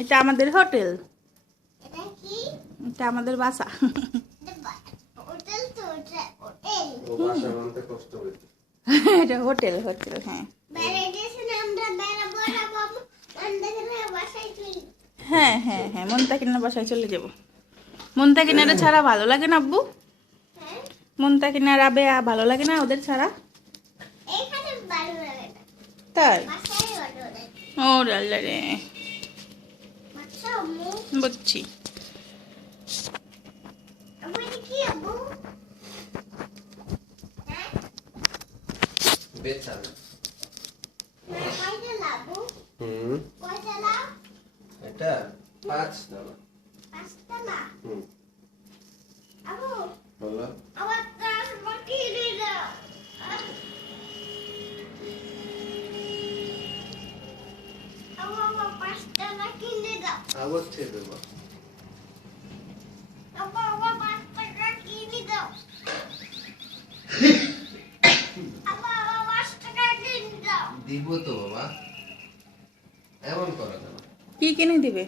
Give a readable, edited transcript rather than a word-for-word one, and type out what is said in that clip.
এটা আমাদের হোটেল। এটা আমাদের বাসা। এটা হোটেল হোটেল। হ্যাঁ হ্যাঁ হ্যাঁ হ্যাঁ মন্তাকিনার বাসায় চলে যাব। মন্তাকিনারে ছাড়া ভালো লাগে না আব্বু? মন্তাকিনা রাবেয়া ভালো লাগে না ওদের ছাড়া? তাই? ও আল্লাহ রে, বুঝছি। এটা 5 টাকা। 5 টাকা? আবু বলো আমার কাজ বাকি নেই না। আবু আমার 5 টাকা কিনে দাও। অবশ্যই দেবো। আবু আমার 5 টাকা কিনে দাও। আবু আমার 5 টাকা কিনে দাও। দিব তো বাবা, এমন করো না। কি কিনে দিবে?